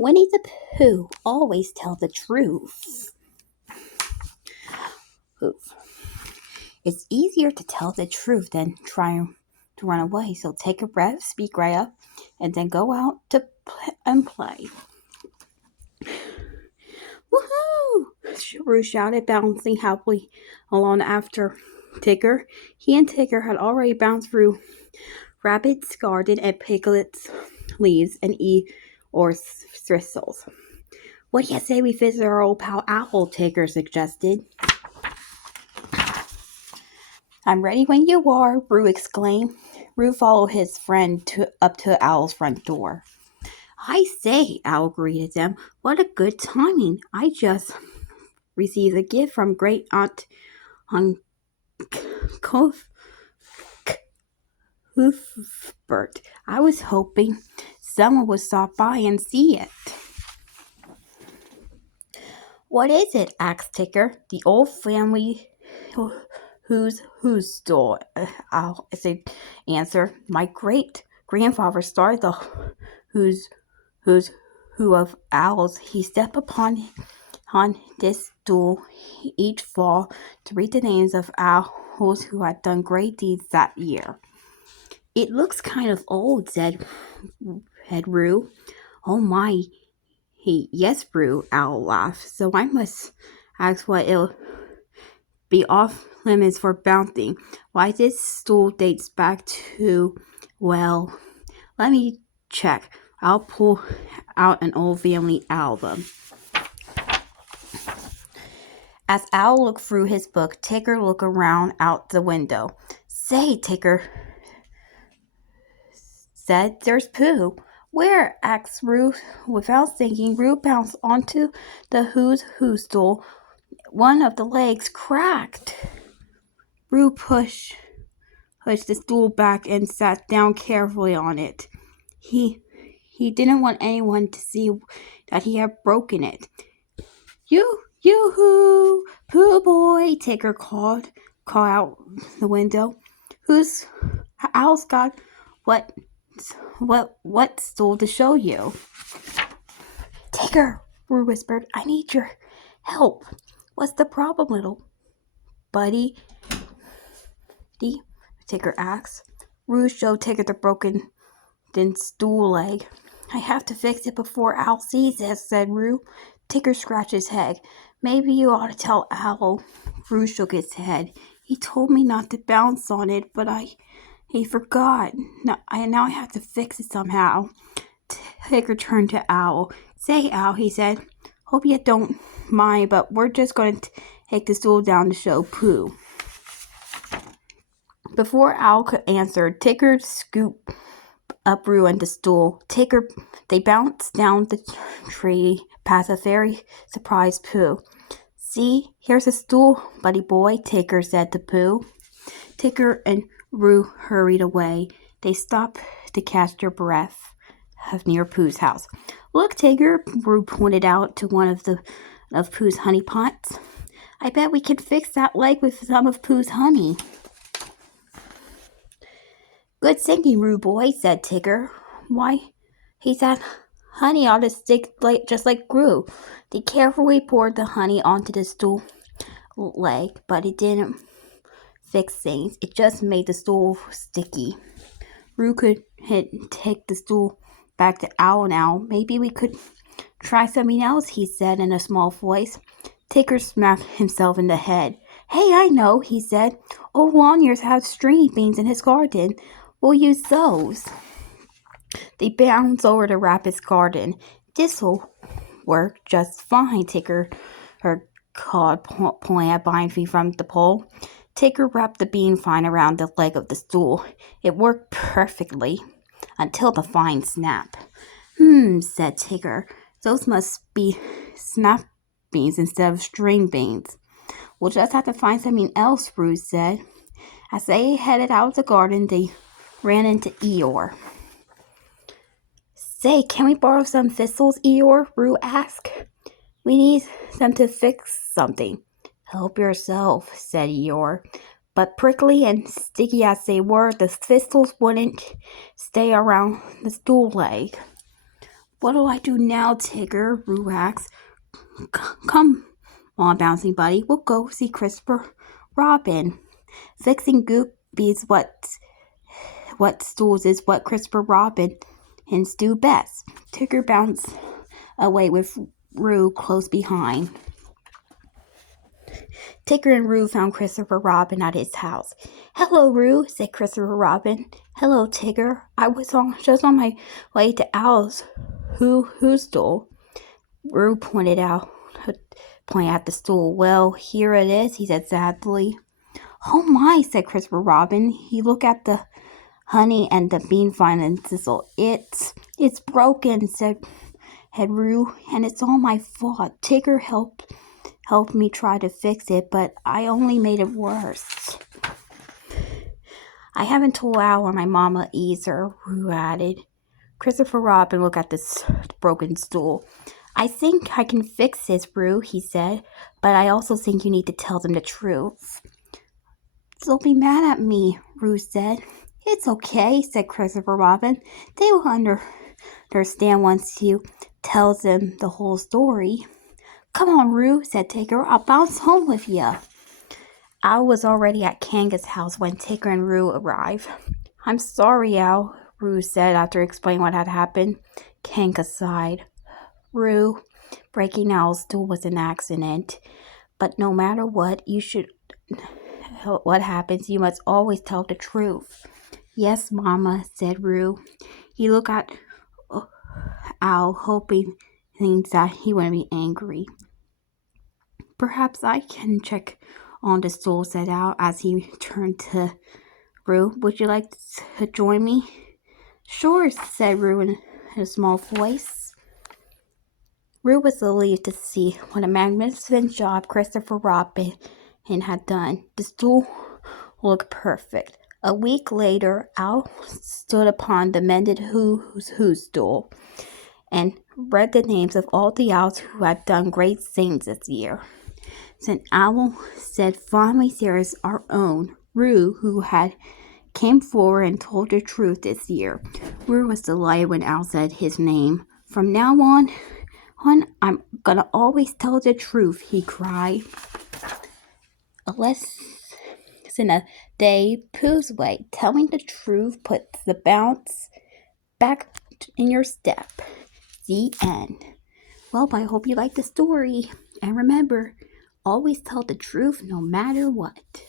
Winnie the Pooh always tell the truth. It's easier to tell the truth than trying to run away. So take a breath, speak right up, and then go out and play. Woohoo! Roo shouted, bouncing happily along after Tigger. He and Tigger had already bounced through Rabbit's garden and Piglet's leaves and Eeyore's thistles. What do you say we visit our old pal Owl? Tigger suggested. I'm ready when you are, Roo exclaimed. Roo followed his friend up to Owl's front door. I say, Owl greeted them. What a good timing. I just received a gift from Great Aunt Cuthbert. I was hoping someone would stop by and see it. What is it? Asked Tigger. The old family whose stool? I'll answer. My great grandfather started the who of owls. He stepped upon this stool each fall to read the names of owls who had done great deeds that year. It looks kind of old, said Roo. Oh my. Yes, Roo, Owl laughed. So I must ask what it'll be off limits for bouncing. Why, this stool dates back to, well, let me check. I'll pull out an old family album. As Owl looked through his book, Tigger looked around out the window. Say, Tigger said, there's Pooh. Where? Asked Roo. Without thinking, Roo bounced onto the who's who stool. One of the legs cracked. Roo pushed the stool back and sat down carefully on it. He didn't want anyone to see that he had broken it. Yoo-hoo! Pooh boy! Tigger called out the window. Owl's got what stool to show you? Tigger, Roo whispered, I need your help. What's the problem, little buddy? Tigger asked. Roo showed Tigger the broken stool leg. I have to fix it before Owl sees it, said Roo. Tigger scratched his head. Maybe you ought to tell Owl. Roo shook his head. He told me not to bounce on it, but he forgot. Now I have to fix it somehow. Tigger turned to Owl. Say, Owl, he said. Hope you don't mind, but we're just going to take the stool down to show Pooh. Before Owl could answer, Tigger scooped up Roo and the stool. They bounced down the tree past a very surprised Pooh. See, here's a stool, buddy boy, Tigger said to Pooh. Tigger and Roo hurried away. They stopped to catch their breath near Pooh's house. Look, Tigger, Roo pointed out to one of Pooh's honey pots. I bet we can fix that leg with some of Pooh's honey. Good thinking, Roo boy, said Tigger. Why, he said honey ought to stick just like Roo. They carefully poured the honey onto the stool leg, but it didn't fix things. It just made the stool sticky. Roo could take the stool back to Owl now. Maybe we could try something else, he said in a small voice. Tigger smacked himself in the head. Hey, I know, he said. Old Lanyards had stringy beans in his garden. We'll use those. They bounced over to Rabbit's garden. This'll work just fine, Tigger called, pulling a binding from the pole. Tigger wrapped the bean vine around the leg of the stool. It worked perfectly until the vine snapped. Said Tigger. Those must be snap beans instead of string beans. We'll just have to find something else, Roo said. As they headed out of the garden, they ran into Eeyore. Say, can we borrow some thistles, Eeyore? Roo asked. We need them to fix something. Help yourself, said Eeyore. But prickly and sticky as they were, the thistles wouldn't stay around the stool leg. What do I do now, Tigger? Roo asked. Come on, Bouncing Buddy. We'll go see Christopher Robin. Fixing goopies what stools is what Christopher Robin and do best. Tigger bounced away with Roo close behind. Tigger and Roo found Christopher Robin at his house. Hello, Roo, said Christopher Robin. Hello, Tigger. I was just on my way to Owl's whose stool. Roo pointed at the stool. Well, here it is, he said sadly. Oh my, said Christopher Robin. He looked at the honey and the bean vine and sizzle. It's broken, said Roo, and it's all my fault. Tigger helped me try to fix it, but I only made it worse. I haven't told Owl or my mama either, Roo added. Christopher Robin looked at this broken stool. I think I can fix this, Roo, he said, but I also think you need to tell them the truth. They'll be mad at me, Roo said. It's okay, said Christopher Robin. They will understand once you tell them the whole story. Come on, Roo, said Tigger. I'll bounce home with you. Owl was already at Kanga's house when Tigger and Roo arrived. I'm sorry, Owl, Roo said after explaining what had happened. Kanga sighed. Roo, breaking Owl's stool was an accident, but no matter what happens, you must always tell the truth. Yes, Mama, said Roo. He looked at Owl, hoping that he wouldn't be angry. Perhaps I can check on the stool, said Owl as he turned to Roo. Would you like to join me? Sure, said Roo in a small voice. Roo was relieved to see what a magnificent job Christopher Robin had done. The stool looked perfect. A week later, Owl stood upon the mended who's stool and read the names of all the owls who had done great things this year. Then Owl said, finally, there is our own Roo, who came forward and told the truth this year. Roo was delighted when Owl said his name. From now on, I'm gonna always tell the truth, he cried. In a day, Pooh's way. Telling the truth puts the bounce back in your step. The end. Well, I hope you liked the story. And remember, always tell the truth no matter what.